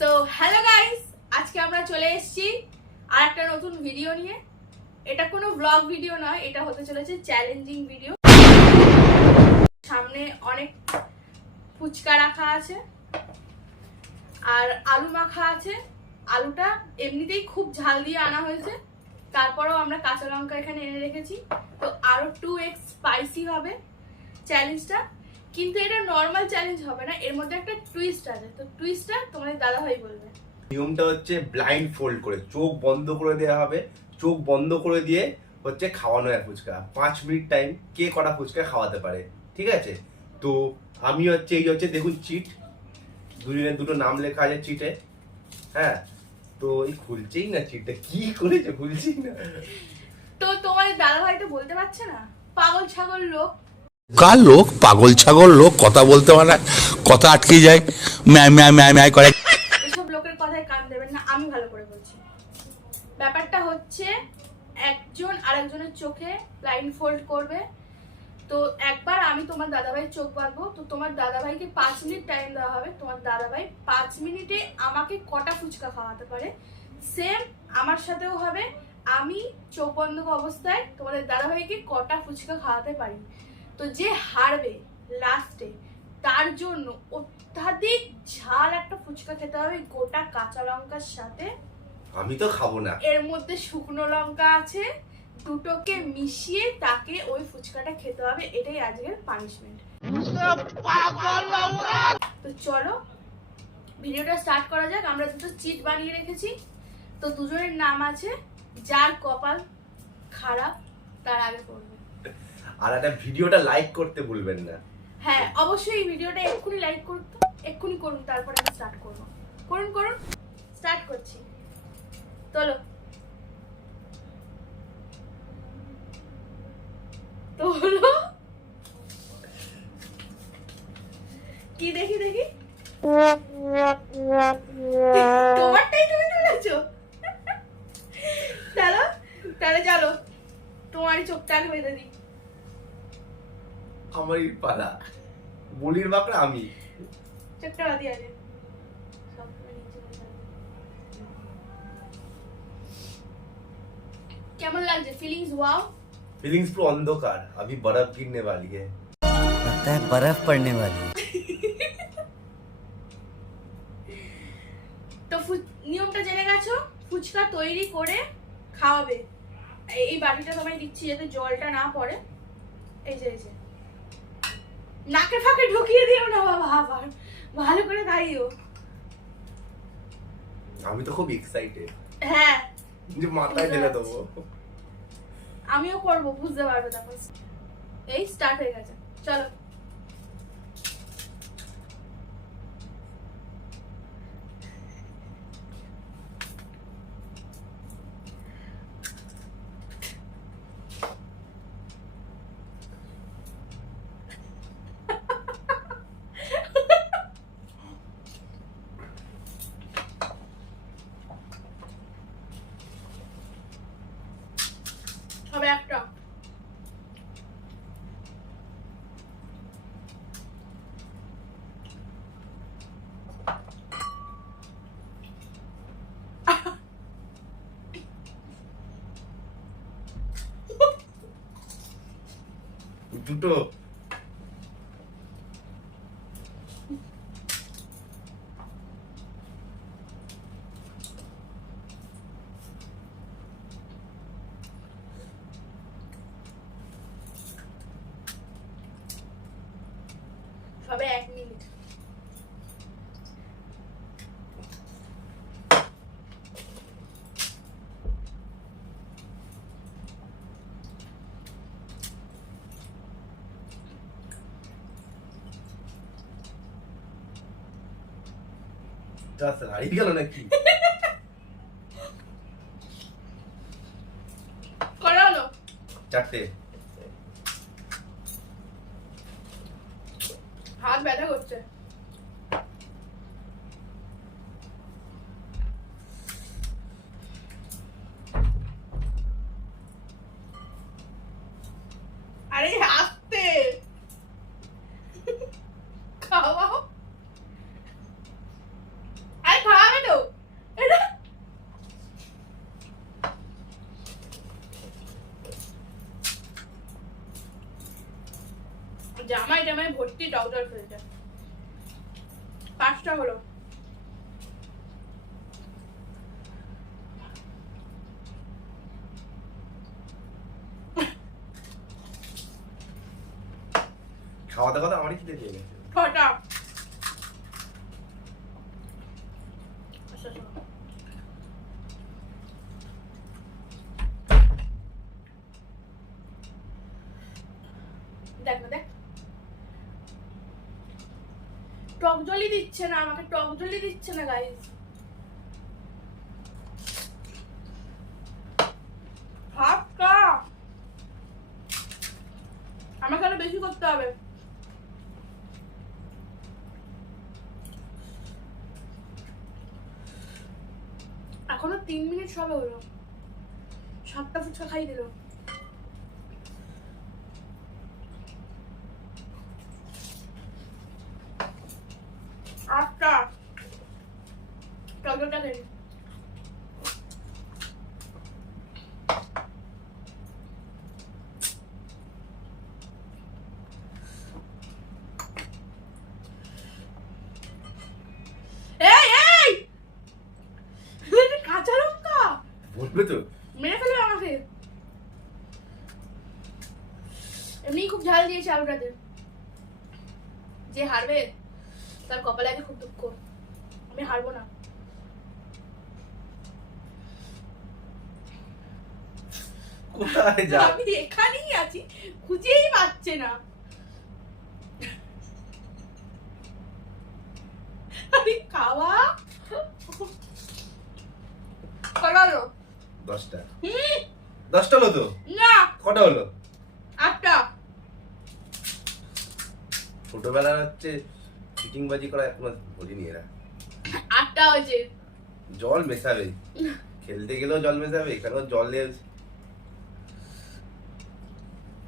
So hello guys, আজকে আমরা চলে এসেছি আর একটা নতুন ভিডিও নিয়ে। এটা কোনো ব্লগ ভিডিও নয়, এটা হতে চলেছে চ্যালেঞ্জিং ভিডিও। সামনে অনেক ফুচকা রাখা আছে আর আলু মাখা আছে। আলুটা এমনিতেই খুব ঝাল দিয়ে আনা হয়েছে, তারপরেও আমরা কাঁচা লঙ্কা এখানে এনে রেখেছি, তো আরো 2x স্পাইসি হবে চ্যালেঞ্জটা। কিন্তু এটা নর্মাল চ্যালেঞ্জ হবে না, এর মধ্যে একটা টুইস্ট আছে। তো টুইস্টটা তোমাদের দাদাভাই বলবে। নিয়মটা হচ্ছে ব্লাইন্ড ফোল্ড করে চোখ বন্ধ করে দেওয়া হবে। চোখ বন্ধ করে দিয়ে হচ্ছে খাওয়ানো হয় ফুচকা। 5 মিনিট টাইম, কে কটা ফুচকা খাওয়াতে পারে, ঠিক আছে? তো আমি হচ্ছে এই হচ্ছে দেখুন চিট, দুজনের দুটো নাম লেখা আছে চিটে। হ্যাঁ, তো এই খুলছেই না চিটটা, কি করেছে খুলছেই না। তো তোমাদের দাদাভাই তো বলতে পারছে না, পাগল ছাগল লোক। কার লোক? পাগল ছাগল লোক, কথা বলতে পারে না, কথা আটকে যায়, ম্যায় ম্যায় ম্যায় ম্যায় করে। এসব লোকের কথায় কান দেবেন না, আমি ভালো করে বলছি। ব্যাপারটা হচ্ছে একজন আরেকজনের চোখে ব্লাইন্ড ফোল্ড করবে। তো একবার আমি তোমার দাদাভাইয়ের চোখ বাঁধবো, তো তোমার দাদাভাইকে 5 মিনিট টাইম দেওয়া হবে। তোমার দাদাভাই 5 মিনিটে আমাকে কটা ফুচকা খাওয়াতে পারে, সেম আমার সাথেও হবে। আমি চোখ বন্ধ অবস্থায় তোমাদের দাদাভাইকে কটা ফুচকা খাওয়াতে পারি। তো যে হারবে লাস্টে, তার জন্য অত্যাধিক ঝাল একটা ফুচকা খেতে হবে গোটা কাঁচা লঙ্কার সাথে। আমি তো খাবো না। এর মধ্যে শুকনো লঙ্কা আছে, দুটোকে মিশিয়ে তাকে ওই ফুচকাটা খেতে হবে। এটাই আজকের পানিশমেন্ট। তো চলো ভিডিওটা স্টার্ট করা যাক। আমরা দুটো চিট বানিয়ে রেখেছি, তো দুজনের নাম আছে। যার কপাল খারাপ তার আগে করবে। আর একটা ভিডিওটা লাইক করতে ভুলবেন না। হ্যাঁ, অবশ্যই এই ভিডিওটা এক্ষুনি লাইক করুন, এক্ষুনি করুন, তারপরে আমি স্টার্ট করবো। করুন করুন, স্টার্ট করছি। চলো তো হলো কি দেখি দেখি, তোমারটাই তুমি তুলেছো। চলো তাহলে চলো, তোমারই চোখটা আগে বেঁধে দিই। আমারই পালা, বলির বাকড়া আমি। চোখটা বাঁধি আগে। কেমন লাগছে ফিলিংস? ওয়াও, फीलिंग्स পুরো অন্ধকার। अभी बर्फ गिरने वाली है, लगता है बर्फ पड़ने वाली है। তো নিয়মটা জেনে গেছো। ফুচকা তৈরি করে খাওয়াবে। এই বাটিটা তোমায় দিচ্ছি যাতে জলটা না পড়ে। এই যে নাকে ফাঁকে ঢুকিয়ে দিও না বাবা, আবার ভালো করে খাইও। আমি তো খুব এক্সাইটেড। হ্যাঁ, যে মাথায় ঢেলে দেবো। আমিও করবো, বুঝতে পারবে তখন। এই স্টার্ট হয়ে গেছে, চলো। হবে একটা। দুটো হবে 1 মিনিট। হারিয়ে গেল নাকি? করা হলো 4টে। হাত ব্যথা করছে। আরে আস্তে খাওয়াও, আরে খাওয়াবে জামাই টামাই ভর্তি টক জল ফেলছে। 5টা হলো। খাওয়াতে খাওয়াতে আমারই খিদে পেয়ে গেছে। 6টা। আচ্ছা দেখ না দেখ, টক জলই দিচ্ছে না আমাকে, টক জলই দিচ্ছে না গাইস। হাফটা আমাকে আরো বেশি করতে হবে। এখনো 3 মিনিট সবে হলো, 7টা ফুচকা খাই দিল। আটটা টকটা খেয়ে কাঁচা লঙ্কা বলবে তো মেরে ফেলবে আমাকে। এমনি খুব ঝাল দিয়েছে আলুটাতে। যে হারবে তার কপালে আগে খুব দুঃখ, আমি হারবো না। কোথায় যা, আমি এখানেই আছি, খুঁজেই পাচ্ছে না। আরে খাওয়া কটা হলো? 10টা। 10টা হলো তো? না, কটা হলো? 8টা। ছোটবেলার হচ্ছে চিটিংবাজি করা এখনো বলিনি এরা। 8টা হয়েছে। জল মেশাবে, খেলতে গেলেও জল মেশাবে, এখানেও জল দিয়ে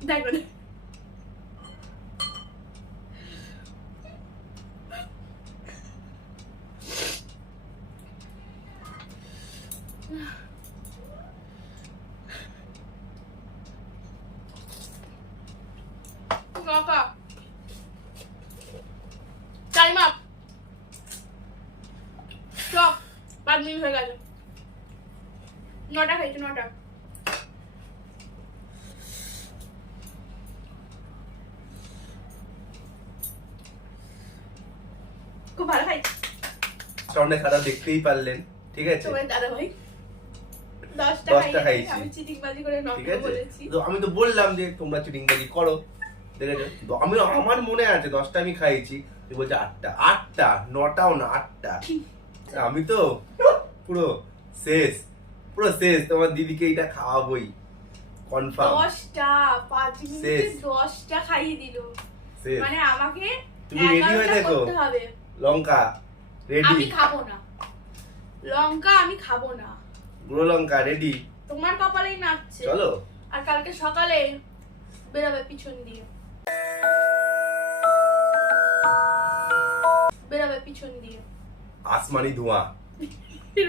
দেখো কাকা টাইম আপ। সব 5 মিনিট হয়ে গেছে। 9টা খাইছি, 9টা। খুব ভালো খাইছি। সামনে খারাপ দেখতেই পারলেন, ঠিক আছে? তোমার দাদা ভাই 10টা 10টা খাইছি। আমি চিটিংবাজি করে ঠিক 9টা আছে, বলেছি। তো আমি তো বললাম যে তোমরা চিটিংবাজি করো, দেখেছো তো? আমি আমার মনে আছে 10টা আমি খাইছি, তুই বলছে 8টা। 8টা, 9টাও না, 8টা। আমি তো পুরো শেষ, পুরো শেষ। তোমার দিদিকে এটা খাওয়াবই কনফার্ম। 10টা 5 মিনিটে শেষ। 10টা খাইয়ে দিল। শেষ। মানে আমাকে তুমি রেডি হয়ে 11টা দেখো, করতে হবে। লঙ্কা রেডি, আমি খাবো না লঙ্কা, আমি খাবো না। গুঁড়ো লঙ্কা রেডি। তোমার কপালেই নাচছে। চলো। আর কালকে সকালে বেরোবে পিছন দিয়ে, বেরোবে পিছন দিয়ে আসমানি ধোঁয়া।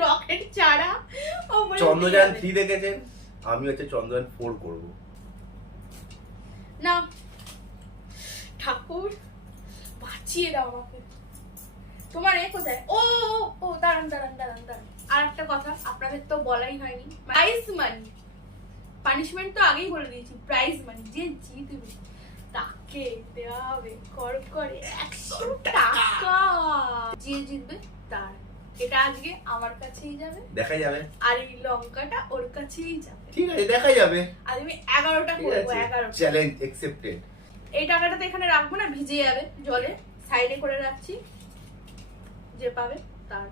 রকেট চারা। চন্দ্রযান 3 দেখেছেন? আমি হচ্ছে চন্দ্রযান 4 করব। না ঠাকুর বাঁচিয়ে দাও আমাকে। তোমার এ কোথায়? ও ও ও দাঁড়ান দাঁড়ান দাঁড়ান দাঁড়ান, আর একটা কথা আপনাদের তো বলাই হয়নি। প্রাইজ মানি, পানিশমেন্ট তো আগেই বলে দিয়েছি। প্রাইজ মানি যে জিতবে তাকে দেওয়া হবে করে 100 টাকা। যে জিতবে তার। এটা আজকে আমার কাছেই যাবে, দেখা যাবে। আর এই লঙ্কাটা ওর কাছেই যাবে। ঠিক আছে, দেখা যাবে। আর আমি 11টা ঠিক করবো, আছে, 11টা। Challenge accepted. এই টাকাটা তো এখানে রাখবো না, ভিজে যাবে জলে। সাইডে করে রাখছি, যে পাবে তার।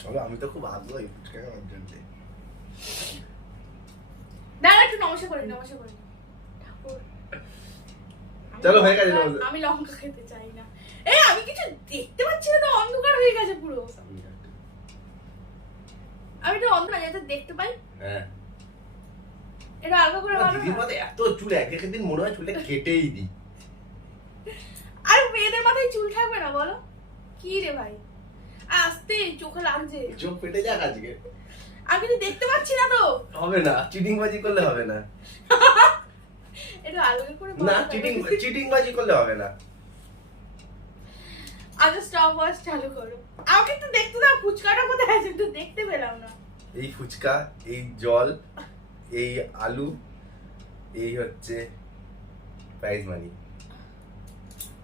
চলো, আমি তো খুব আগ্রহী ফুচকা খাওয়ার জন্য। দাঁড়া একটু নমস্কার করে নিই, নমস্কার করে নিই। ঠাকুর চলো, হয়ে গেছে নমস্কার। আমি লঙ্কা খেতে চাই না। আমি কিছু দেখতে পাচ্ছি না তো, অন্ধকার হয়ে গেছে পুরো। আমি একটু অন্ধকার যাতে দেখতে পাই। হ্যাঁ, এটা আলগা করে ভালো দিদির না? মাথায় এত চুল, এক দিন মনে হয় চুলে কেটেই দিই। আর মেয়েদের মাথায় চুল থাকবে না বলো? কি রে ভাই, আস্তে চোখে লাগছে। চোখ ফেটে যাক আজকে। আমি কিছু দেখতে পাচ্ছি না তো। হবে না, চিটিংবাজি করলে হবে না। এটা আলুকে করে না চিটিং বাজি করলে হবে না। আচ্ছা স্টপ ওয়াচ চালু করো, আমাকে একটু দেখতে দাও ফুচকাটা কোথায় আছে, একটু দেখতে পেলাম না। এই ফুচকা, এই জল, এই আলু, এই হচ্ছে প্রাইজ মানি।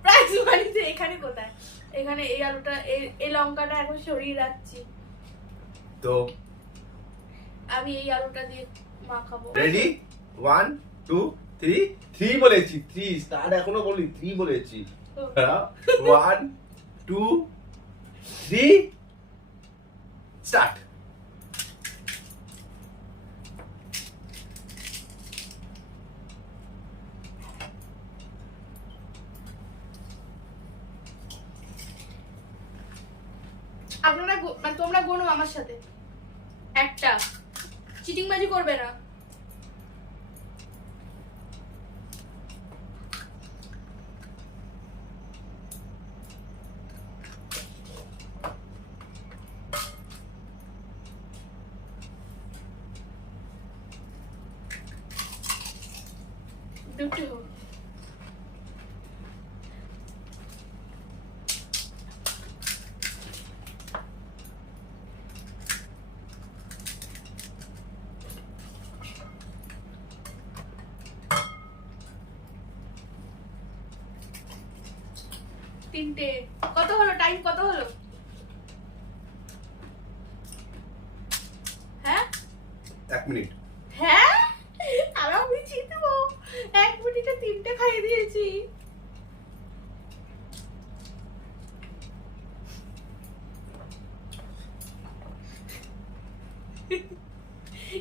প্রাইস মানিতে এখানে কোথায়? এখানে এই আলুটা এই লঙ্কাটা এখন সরিয়ে রাখছি, তো আমি এই আলুটা দিয়ে মাখাবো। রেডি 1 2 3 3 বলেছি, 3 স্টার্ট এখনো বলি 3 বলেছি। 1 2 3 স্টার্ট। আপনারা মানে তোমরা গোনো আমার সাথে, একটা চিটিংবাজি করবে না। দুটো তিনটে। কত হলো টাইম, কত হলো? হ্যাঁ 1 মিনিট। হ্যাঁ আমি জিতবো, 1 মিনিটে 3টে খাইয়ে দিয়েছি।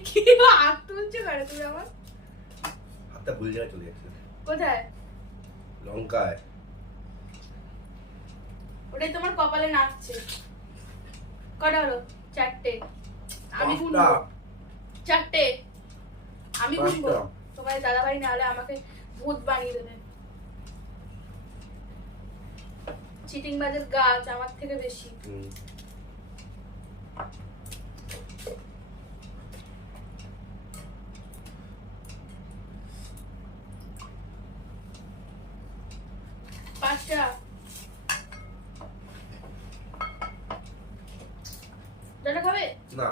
কি হাত তুলছো কেন তুমি আমার? হাতটা ভুল জায়গায় চলে যাচ্ছে। কোথায়? লঙ্কায়। ওটাই তোমার কপালে নাচছে। কটা হলো? 4টে। আমি গুনবো। 4টে আমি গুনবো। তোমার দাদা ভাই না হলে আমাকে ভূত বানিয়ে দেবে। চিটিং বাজের গাছ আমার থেকে বেশি। পাঁচটা। জলটা খাবে? না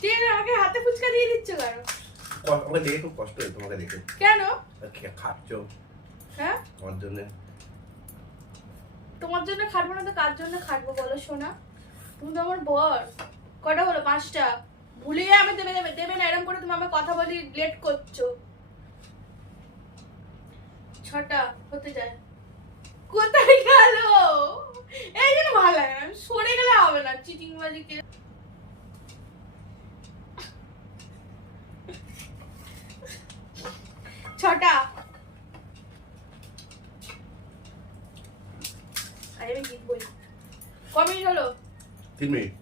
ঠিক আছে, আমাকে হাতে ফুচকা দিয়ে দিচ্ছ কেন? আমাকে দেখে খুব কষ্ট হয় তোমাকে দেখে। কেন খাচ্ছ? হ্যাঁ আমার জন্য। তোমার জন্য খাটবো না তো কার জন্য খাটবো বলো সোনা? তুমি তো আমার বর। কটা হলো? 5টা। ভুলে আমি দেবে না, এরকম করে তুমি আমার কথা বলি লেট করছো। 6টা হতে যায়। কোথায় গেল? এই জন্য ভালো লাগে না, সরে গেলে হবে না চিটিং বাজি কে। ছটা। আমি জিতবই। ক মিনিট হলো? 3 মিনিট।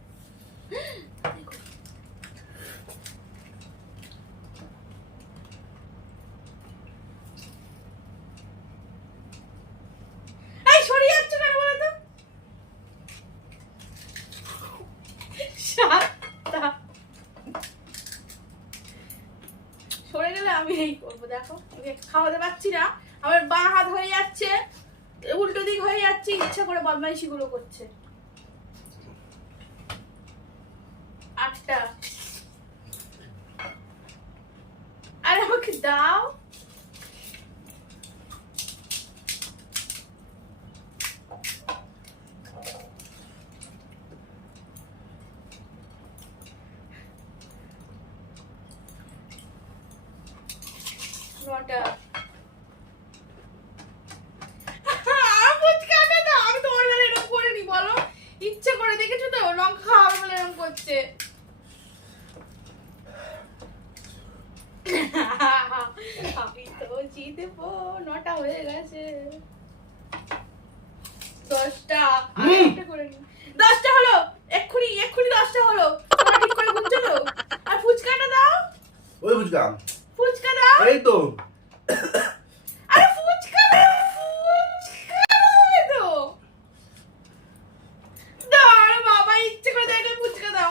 এই সরিয়ে যাচ্ছ কেন বলো তো? 7টা। সরে গেলে আমি এই করবো, দেখো খাওয়াতে পারছি না, আমার বাঁ হাত হয়ে যাচ্ছে, উল্টো দিক হয়ে যাচ্ছে, ইচ্ছা করে বদমাইশি গুলো করছে। 8টা। আরে আমাকে দাও। নটা। ফুচকাটা দাও, আমি তোমার বেলা এরকম করিনি বলো, ইচ্ছে করে দেখেছো তো লঙ্কা খাওয়াবে বলে এরকম করছে। আমি তো জিতবো, 9টা হয়ে গেছে। 10টা। আরেকটা করে নি। 10টা হলো, এক্ষুনি 10টা হলো। তোমরা ঠিক করে গুনছো তো? আর ফুচকাটা দাও। ওই ফুচকা। ফুচকা দাও। এই তো। আরে ফুচকা দাও, ফুচকা দাও তো। দাও, আরে বাবা ইচ্ছে করে দেখলে ফুচকা দাও।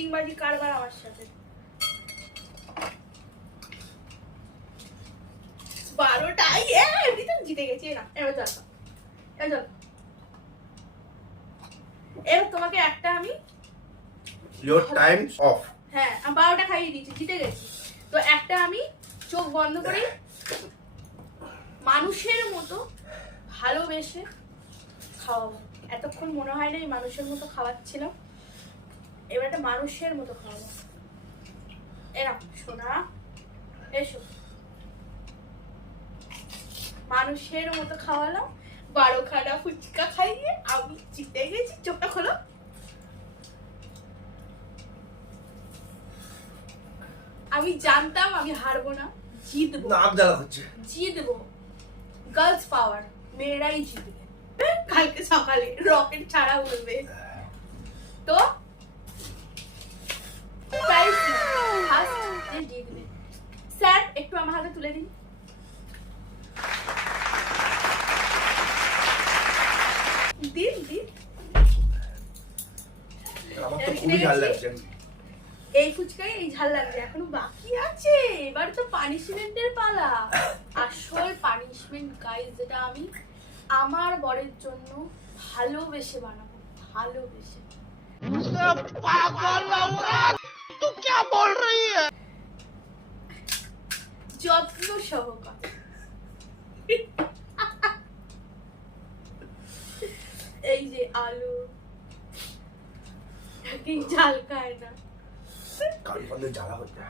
চিটিংবাজি কারবার আমার সাথে। 12টাই এমনি তো জিতে গেছি। না এবার চল, এবার চল। এবার তোমাকে একটা আমি ইওর টাইম অফ। হ্যাঁ, আমি 12টা খাইয়ে দিয়েছি, জিতে গেছি। তো একটা আমি চোখ বন্ধ করে মানুষের মতো ভালোবেসে খাওয়াবো। এতক্ষণ মনে হয় না এই মানুষের মতো খাওয়াচ্ছিলাম, এবার একটা মানুষের মতো খাওয়াবো। এরা সোনা, এসো। মানুষের মতো খাওয়ালাম, 12খানা ফুচকা খাইয়ে আমি জিতে গেছি। চোখটা খোলো। আমি জানতাম আমি হারবো না, জিতবো। নাক জ্বালা হচ্ছে। জিতবো, গার্লস পাওয়ার, মেয়েরাই জিতবে। কালকে সকালে রকেট ছাড়া উঠবে। তো জিতবে। স্যার একটু আমার হাতে তুলে দিন। দিন দিন। আমার তো খুবই ঝাল লাগছে। এই ফুচকায় এই ঝাল লাগছে, এখনো বাকি আছে। এবার তো পানিশমেন্টের পালা। আসল পানিশমেন্ট গাইস, যেটা আমি আমার বরের জন্য ভালোবেসে বানাবো, ভালোবেসে। যত্ন সহকারে। এই যে আলু, কি ঝাল খায় না, কান বন্ধে জ্বালা হচ্ছে।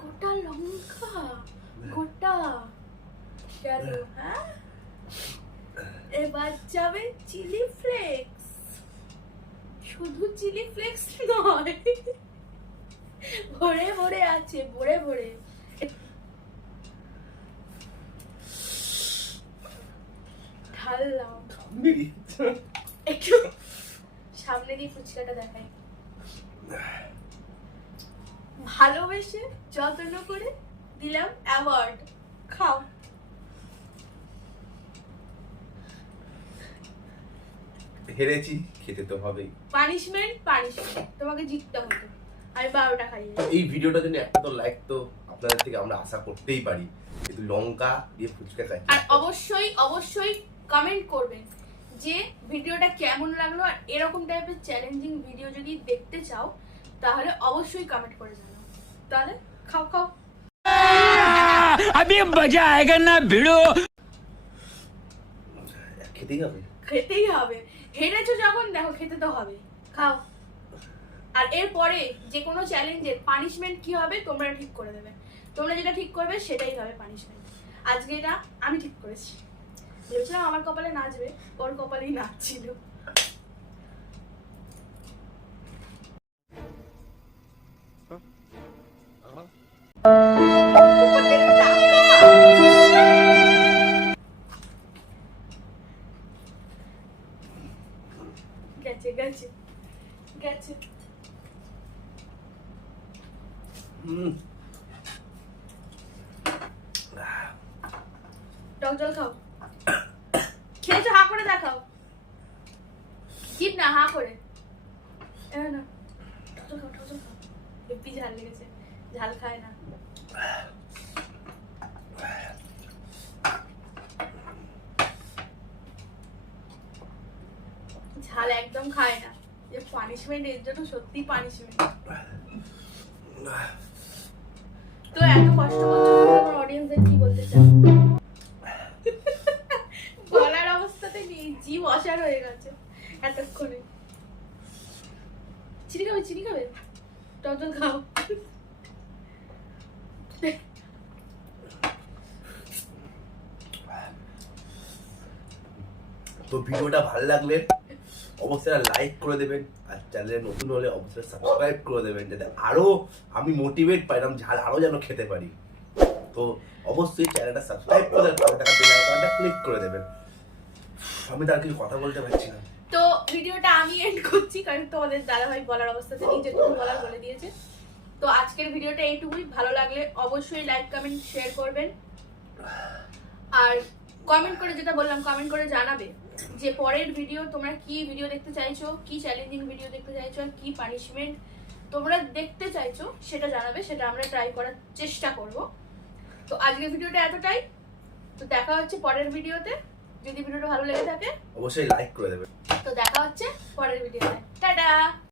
গোটা লঙ্কা, গোটা গেল। হ্যাঁ, এবার যাবে চিলি ফ্লেক্স। শুধু চিলি ফ্লেক্স নয়, ভরে ভরে আছে, ভরে ভরে। ঢাললাম একটু সামনে দিয়ে ফুচকাটা দেখাই। ভালোবেসে যত্ন করে দিলাম অ্যাওয়ার্ড। খাও। হেরেছি, খেতে তো হবেই। পানিশমেন্ট, পানিশমেন্ট, তোমাকে জিততে হবে। আমি 12টা খাইয়ে। এই ভিডিওটার জন্য একটা তো লাইক তো আপনাদের থেকে আমরা আশা করতেই পারি, কিন্তু লঙ্কা দিয়ে ফুচকা খাই। আর অবশ্যই অবশ্যই কমেন্ট করবেন যে ভিডিওটা কেমন লাগলো। আর এরকম টাইপের চ্যালেঞ্জিং ভিডিও যদি দেখতে চাও তাহলে অবশ্যই কমেন্ট করে জানাও। তাহলে খাও খাও। अभी मजा आएगा ना भिड़ो। খেতেই হবে, খেতেই হবে। হেরেছো যখন, দেখো খেতে তো হবে। খাও। আর এরপরে যে কোনো চ্যালেঞ্জের পানিশমেন্ট কি হবে তোমরা ঠিক করে দেবে। তোমরা যেটা ঠিক করবে সেটাই হবে পানিশমেন্ট। আজকে এটা আমি ঠিক করেছি। ভেবেছিলাম আমার কপালে নাচবে, ওর কপালেই নাচছিল। গেছে গেছে গেছে। টক জল খাও। খেয়েছো, হা করে দেখাও। জিপ না, হা করে। না, টক জল খাও, টক জল খাও। হেব্বি ঝাল লেগেছে, ঝাল খায় না। ঝাল একদম খায় না। যে পানিশমেন্ট, এর জন্য সত্যি পানিশমেন্ট। তো এত কষ্ট করছো, তোমার অডিয়েন্সদের কি বলতে চাও? বলার অবস্থাতে নেই, জিভ অসার হয়ে গেছে এতক্ষণে। চিনি খাবে, চিনি খাবে, টক জল খাও। তো ভিডিওটা ভালো লাগলে অবশ্যই লাইক করে দেবেন, আর চ্যানেলে নতুন হলে অবশ্যই সাবস্ক্রাইব করে দেবেন, যাতে আরো আমি মোটিভেট পাইলাম ঝাল আরো যেন খেতে পারি। তো অবশ্যই চ্যানেলটা সাবস্ক্রাইব করে দেবেন, পাশে থাকা বেল আইকনটা ক্লিক করে দেবেন। আমি তার কিছু কথা বলতে পারছি না। তো ভিডিওটা আমি এন্ড করছি, কারণ তোমাদের দাদাভাই বলার অবস্থাতে নেই, যেটুকু বলার বলে দিয়েছে। তো আজকের ভিডিওটা এইটুকুই। ভালো লাগলে অবশ্যই লাইক, কমেন্ট, শেয়ার করবেন। আর কমেন্ট করে, যেটা বললাম, কমেন্ট করে জানাবে যে পরের ভিডিও তোমরা কি ভিডিও দেখতে চাইছো, কি চ্যালেঞ্জিং ভিডিও দেখতে চাইছো, আর কি পানিশমেন্ট তোমরা দেখতে চাইছো সেটা জানাবে, সেটা আমরা ট্রাই করার চেষ্টা করব। তো আজকের ভিডিওটা এতটাই। তো দেখা হচ্ছে পরের ভিডিওতে। যদি ভিডিওটা ভালো লেগে থাকে অবশ্যই লাইক করে দেবে। তো দেখা হচ্ছে পরের ভিডিওতে। টাটা।